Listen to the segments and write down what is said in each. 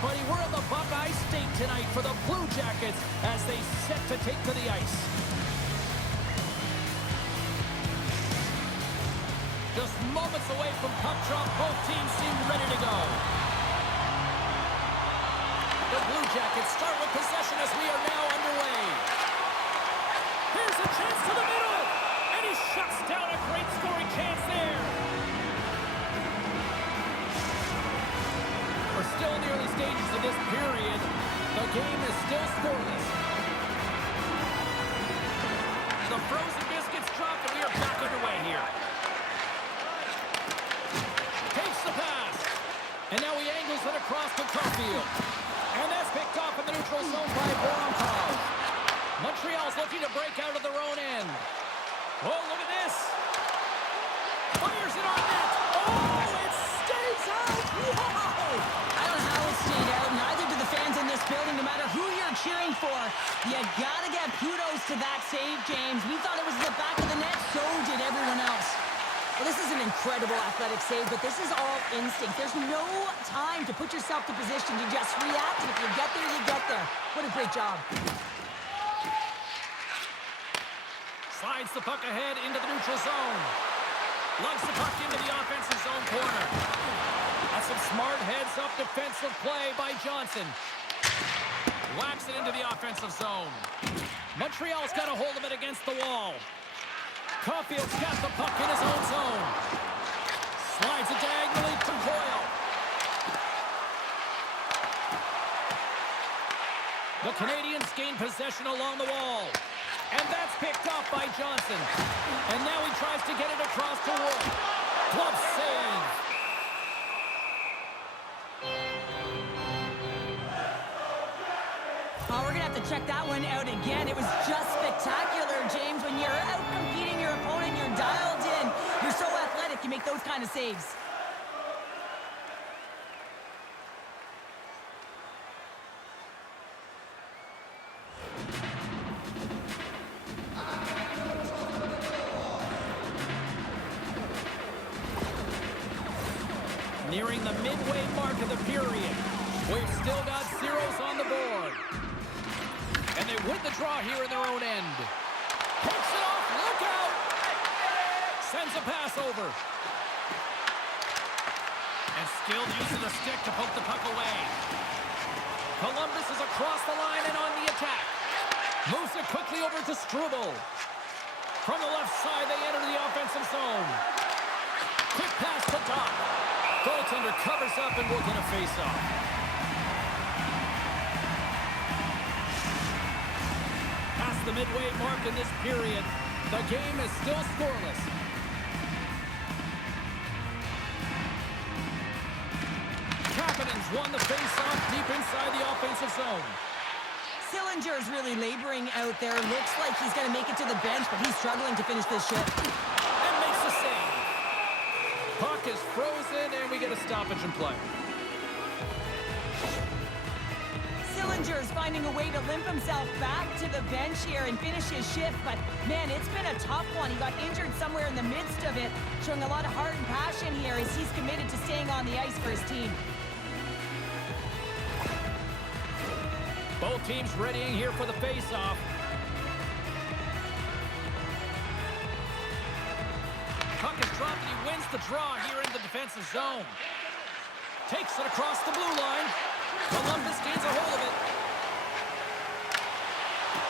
everybody. We're in the Buckeye State tonight for the Blue Jackets as they set to take to the ice. Just moments away from puck drop, both teams seem ready to go. The Blue Jackets start with possession as we are now underway. Here's a chance to the middle, and he shuts down a great scoring chance there. We're still in the early stages of this period. The game is still scoreless. The frozen biscuits dropped, and we are back underway here. Takes the pass. And now he angles it across to Caulfield. And that's picked off in the neutral zone by Voronkov. Montreal's looking to break out of their own end. Oh, look at this. Fires it on net. Oh, it stays out. Whoa! I don't know how it stayed out. Neither do the fans in this building, no matter who you're cheering for. You gotta give kudos to that save, James. We thought it was the back of the net. So did everyone else. Well, this is an incredible athletic save, but this is all instinct. There's no time to put yourself to position to just react. If you get there, you get there. What a great job. Slides the puck ahead into the neutral zone. Lugs the puck into the offensive zone corner. That's some smart heads-up defensive play by Johnson. Whacks it into the offensive zone. Montreal's got a hold of it against the wall. Caulfield's got the puck in his own zone. Slides it diagonally to Coyle. The Canadiens gain possession along the wall. And that's picked up by Johnson. And now he tries to get it across to Wood. Glove save. Oh, we're going to have to check that one out again. It was just spectacular, James. When you're out competing your opponent, you're dialed in. You're so athletic, you make those kind of saves. Nearing the midway mark of the period. We've still got zeros on the board. And they win the draw here in their own end. Takes it off, look out! Sends a pass over. And skilled use of the stick to poke the puck away. Columbus is across the line and on the attack. Moves it quickly over to Struble. From the left side, they enter the offensive zone. Quick pass to Doc. Goaltender covers up and we're going to face off. Past the midway mark in this period, the game is still scoreless. Kapanen's won the face-off deep inside the offensive zone. Sillinger's really laboring out there. Looks like he's going to make it to the bench, but he's struggling to finish this shift. And makes the save. Puck is frozen, and we get a stoppage in play. Sillinger's finding a way to limp himself back to the bench here and finish his shift, but man, it's been a tough one. He got injured somewhere in the midst of it, showing a lot of heart and passion here as he's committed to staying on the ice for his team. Both teams readying here for the face-off. Puck is dropped and he wins the draw here in the defensive zone. Takes it across the blue line. Columbus gains a hold of it.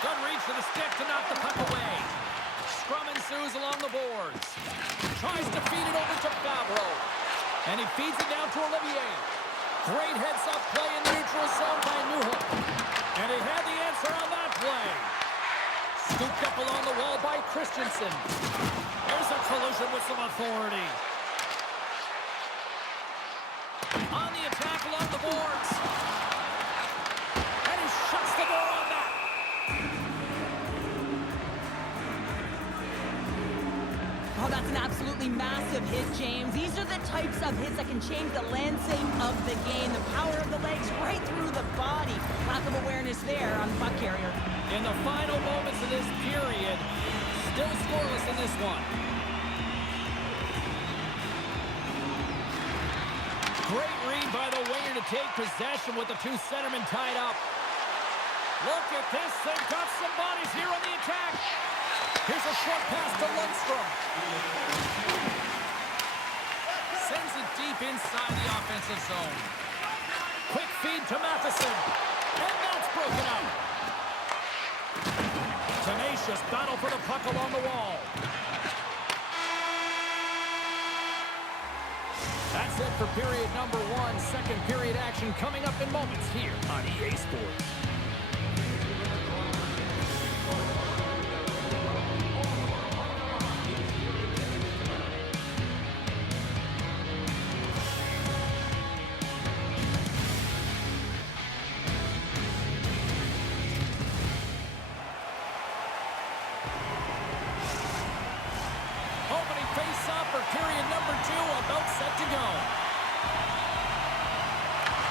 Good reach to the stick to knock the puck away. Scrum ensues along the boards. Tries to feed it over to Favreau. And he feeds it down to Olivier. Great heads-up play in the neutral zone by Newhook. And he had the answer on that play. Scooped up along the wall by Christensen. There's a collision with some authority. On the attack along the boards. And he shuts the door on that. Oh, that's an absolutely massive hit, James. These are the types of hits that can change the landscape of the game. The power of the legs right through the body. Lack of awareness there on the puck carrier. In the final moments of this period, still scoreless in this one. Great read by the winger to take possession with the two centermen tied up. Look at this. They've got some bodies here on the attack. Here's a short pass to Lundstrom. Sends it deep inside the offensive zone. Quick feed to Matheson. And that's broken up. Tenacious battle for the puck along the wall. That's it for period number 1. Second period action coming up in moments here on EA Sports. Period number 2 about set to go.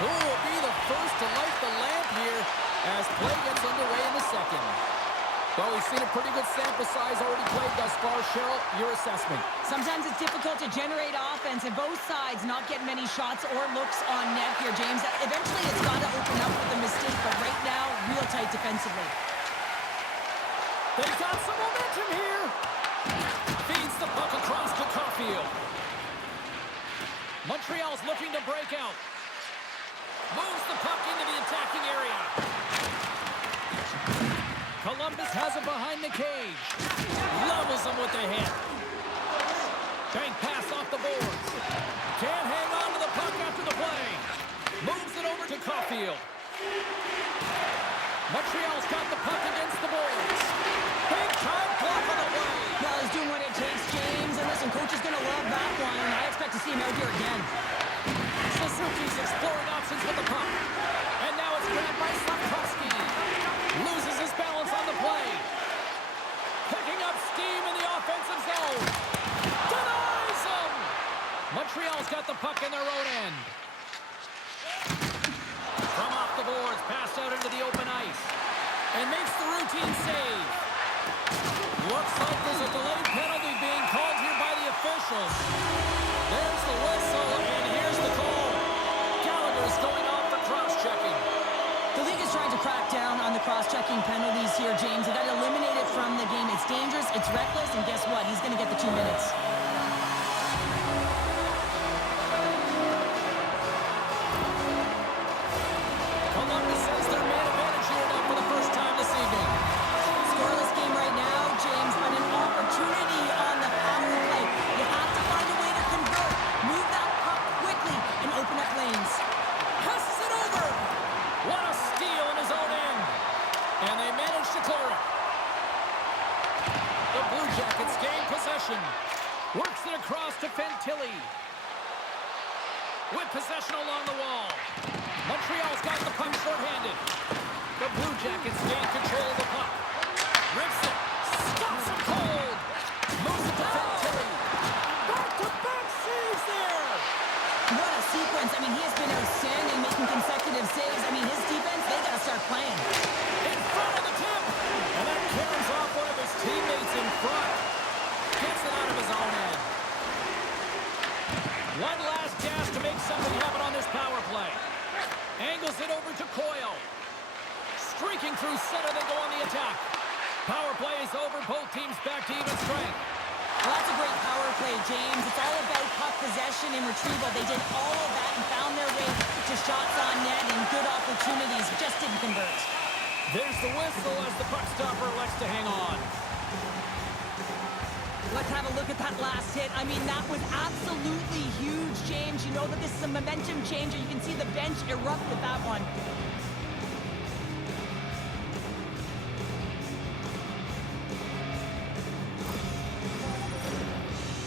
Who will be the first to light the lamp here as play gets underway in the second? Well, we've seen a pretty good sample size already played thus far. Cheryl, your assessment. Sometimes it's difficult to generate offense, and both sides not getting many shots or looks on net here, James. Eventually, it's got to open up with a mistake, but right now, real tight defensively. They've got some momentum here. Feeds the puck across to Caulfield. Montreal's looking to break out. Moves the puck into the attacking area. Columbus has it behind the cage. Levels them with the hit. Bank pass off the boards. Can't hang on to the puck after the play. Moves it over to Caulfield. Montreal's got the puck against the boards. Big time block on the way. Well, he's doing what it takes, James. And listen, coach is going to love that one. I expect to see him out here again. Suzuki's exploring options with the puck. And now it's grabbed by Slavkovsky. Loses his balance on the play. Picking up steam in the offensive zone. Denies him. Montreal's got the puck in their own end. From off the boards, passed out into the open ice. And makes the routine save. Looks like there's a delayed penalty being called here by the officials. There's the whistle, and here's the call. Gallagher's going off for cross-checking. The league is trying to crack down on the cross-checking penalties here, James. They got to eliminate it from the game. It's dangerous, it's reckless, and guess what? He's going to get the 2 minutes. Columbus says their man advantage here now for the first time this evening. Scoreless game right now, James, but an opportunity on the power play. You have to find a way to convert. Move that puck quickly and open up lanes. Passes it over. What a steal in his own end. And they manage to clear it. The Blue Jackets gain possession. Works it across to Fantilli. With possession along the wall. Montreal's got the puck short-handed. The Blue Jackets gain control of the puck. Rips it. Stops it cold. Moves it to Fantilli. Back-to-back saves there. What a sequence. I mean, he has been outstanding, making consecutive saves. I mean, his defense, they got to start playing. In front of the tip. And that carries off one of his teammates in front. Gets it out of his own end. One last dash to make something happen on this power play. Angles it over to Coyle. Streaking through center, they go on the attack. Power play is over. Both teams back to even strength. Well, that's a great power play, James. It's all about puck possession and retrieval. They did all of that and found their way to shots on net and good opportunities. Just didn't convert. There's the whistle as the puck stopper elects to hang on. Let's have a look at that last hit. I mean, that was absolutely huge, James. You know that this is a momentum changer. You can see the bench erupt with that one.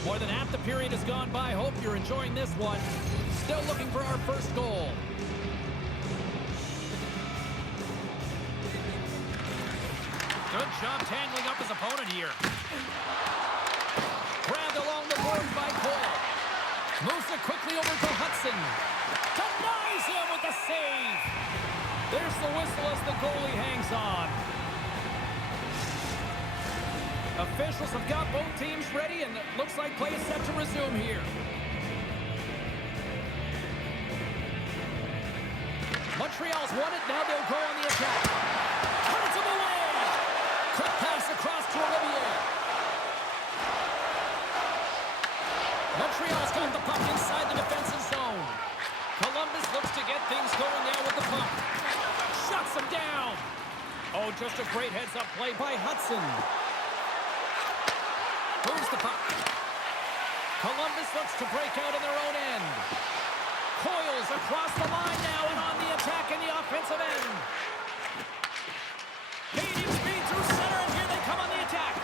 More than half the period has gone by. Hope you're enjoying this one. Still looking for our first goal. Good job tangling up his opponent here. Grabbed along the boards by Cole. Moves it quickly over to Hudson. Denies him with the save. There's the whistle as the goalie hangs on. Officials have got both teams ready, and it looks like play is set to resume here. Montreal's won it. Now they'll go on the attack. Turns him away. Quick pass across to Olivier. Montreal's got the puck inside the defensive zone. Columbus looks to get things going now with the puck. Shuts him down. Oh, just a great heads-up play by Hudson. Moves the puck. Columbus looks to break out in their own end. Coils across the line now and on the attack in the offensive end. Canadiens speed through center, and here they come on the attack.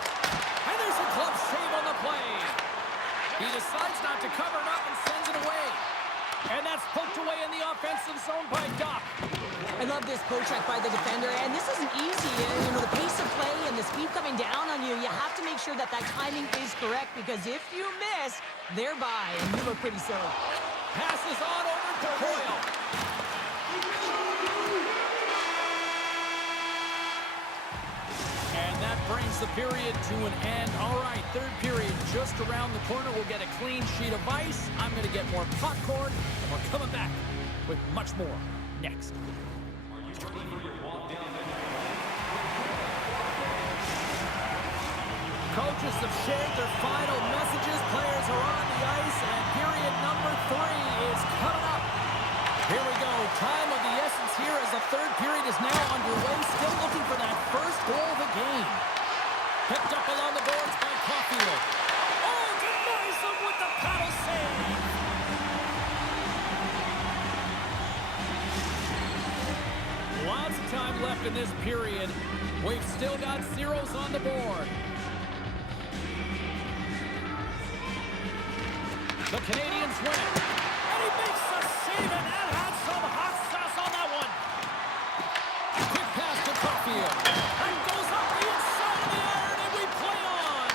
And there's a glove save on the play. He decides not to cover it up and sends it away. And that's poked away in the offensive zone by Doc. I love this poke check by the defender, and this isn't easy. You know, the pace of play and the speed coming down on you, you have to make sure that that timing is correct, because if you miss, they're by, and you look pretty silly. Passes on over to Coyle. And that brings the period to an end. All right, third period just around the corner. We'll get a clean sheet of ice. I'm going to get more popcorn, and we're coming back with much more next. Coaches have shared their final messages. Players are on the ice, and period number 3 is coming up. Here we go. Time of the essence here as the third period is now underway. Still looking for that first goal of the game. Picked up along the boards by Caulfield. Oh, denies him with the paddle save. Lots of time left in this period. We've still got zeros on the board. The Canadiens win it. And he makes the save, and that had some hot sauce on that one. Quick pass to Caulfield. And goes up the inside of the iron, and we play on.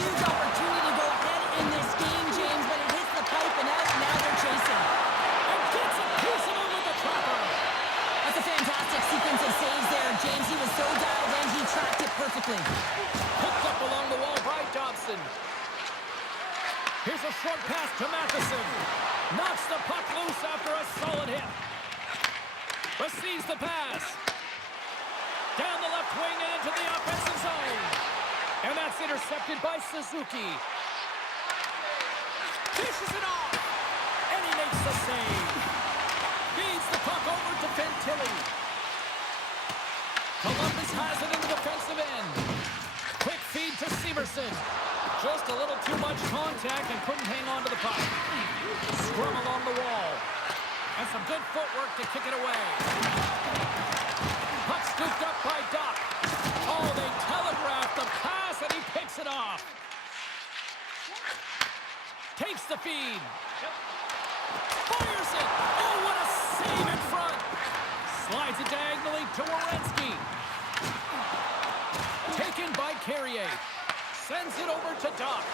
Huge opportunity to go ahead in this game, James, but it hits the pipe and out. Now they're chasing. And gets a piece of him with the trapper. That's a fantastic sequence of saves there, James. He was so dialed in, he tracked it perfectly. Picked up along the wall by Dobson. Here's a short pass to Matheson. Knocks the puck loose after a solid hit. Receives the pass. Down the left wing and into the offensive zone. And that's intercepted by Suzuki. Dishes it off. And he makes the save. Feeds the puck over to Fantilli. Columbus has it in the defensive end. Quick feed to Severson. Just a little too much contact and couldn't hang on to the puck. Scrum along the wall. And some good footwork to kick it away. Puck scooped up by Doc. Oh, they telegraphed the pass and he picks it off. Takes the feed. Fires it. Oh, what a save in front. Slides it diagonally to Werenski. Taken by Carrier. Sends it over to Doc.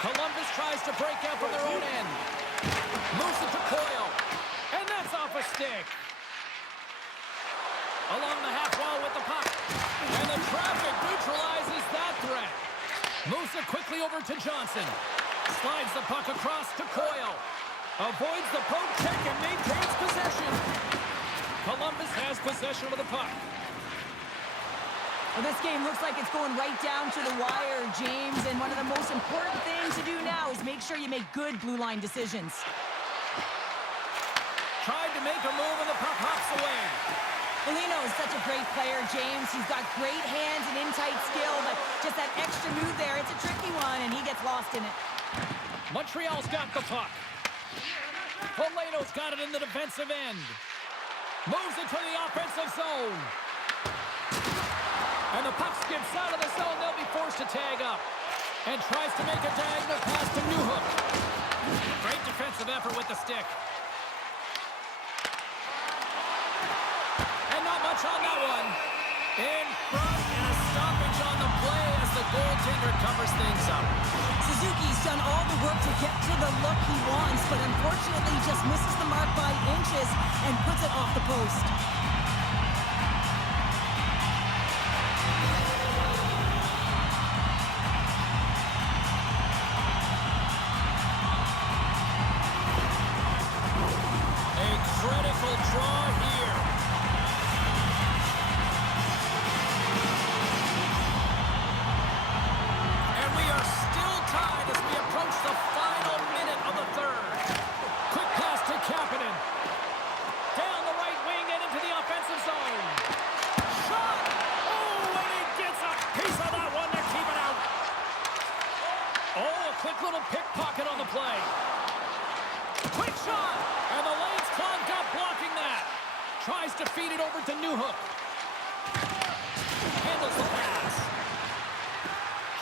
Columbus tries to break out from their own end. Moves it to Coyle. And that's off a stick. Along the half wall with the puck. And the traffic neutralizes that threat. Moves it quickly over to Johnson. Slides the puck across to Coyle. Avoids the poke check and maintains possession. Columbus has possession of the puck. Well, this game looks like it's going right down to the wire, James, and one of the most important things to do now is make sure you make good blue line decisions. Tried to make a move and the puck hops away. Polino is such a great player, James. He's got great hands and in-tight skill, but just that extra move there, it's a tricky one, and he gets lost in it. Montreal's got the puck. Polino's got it in the defensive end. Moves it to the offensive zone. And the puck skips out of the zone. They'll be forced to tag up. And tries to make a diagonal pass to Newhook. Great defensive effort with the stick. And not much on that one. In front and a stoppage on the play as the goaltender covers things up. Suzuki's done all the work to get to the look he wants, but unfortunately just misses the mark by inches and puts it off the post. Quick shot! And the lane's clogged up blocking that. Tries to feed it over to Newhook. Handles the pass.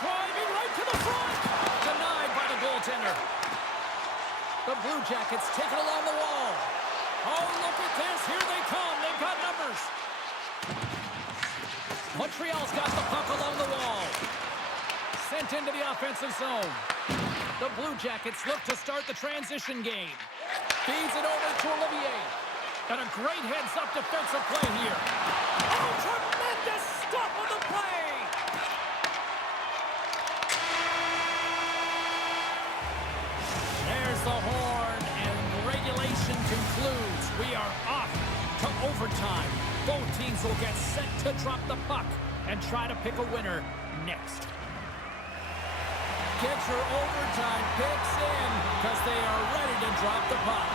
Driving right to the front. Denied by the goaltender. The Blue Jackets take it along the wall. Oh, look at this. Here they come. They've got numbers. Montreal's got the puck along the wall. Sent into the offensive zone. The Blue Jackets look to start the transition game. Feeds it over to Olivier. And a great heads-up defensive play here. Oh, tremendous stop on the play! There's the horn, and regulation concludes. We are off to overtime. Both teams will get set to drop the puck and try to pick a winner next. Gets your overtime picks in because they are ready to drop the puck.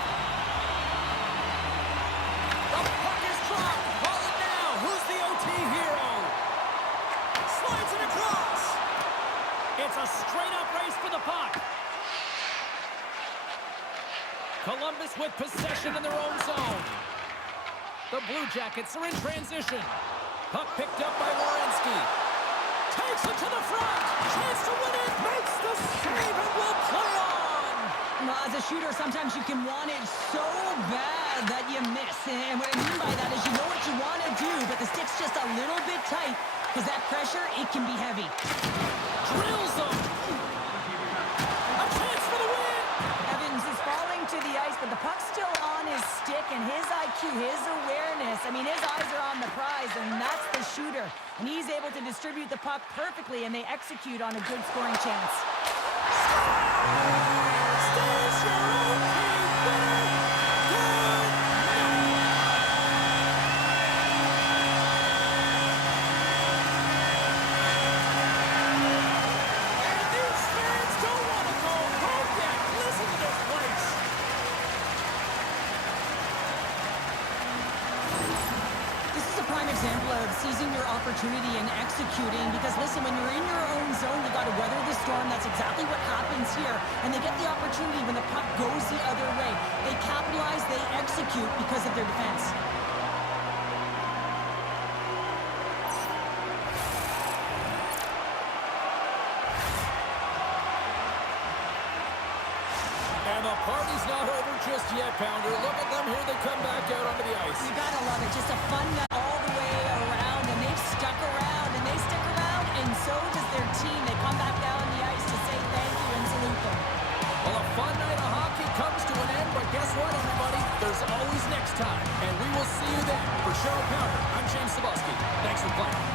The puck is dropped. Call it now. Who's the OT hero? Slides it across. It's a straight-up race for the puck. Columbus with possession in their own zone. The Blue Jackets are in transition. Puck picked up by Werenski. Takes it to the front. Chance to win it. Makes the save and will play on. Well, as a shooter, sometimes you can want it so bad that you miss. And what I mean by that is you know what you want to do, but the stick's just a little bit tight because that pressure, it can be heavy. Drills them. A chance for the win. Evans is falling to the ice, but the puck's still on his stick, and his IQ, his awareness, I mean, his eyes are on the prize, and that's the shooter. And he's able to distribute the puck perfectly, and they execute on a good scoring chance. Stays your own team winner. Good night. And these fans don't want to go home yet. Listen to this place. This is a prime example of seizing your opportunity and executing because, listen, when you're in your own zone, you got to weather the storm. That's exactly what happens here. And they get the opportunity when the puck goes the other way. They capitalize, they execute because of their defense. And the party's not over just yet, Pounder. Look at them. Here they come back out onto the ice. You gotta love it. Just a fun night all the way around, and they've stuck around, and they stick around, and so does their team. They come back down on the ice to say thank you and salute them. Well, a fun night of hockey comes to an end, but guess what, everybody? There's always next time, and we will see you then. For Cheryl Pounder, I'm James Cebulski. Thanks for playing.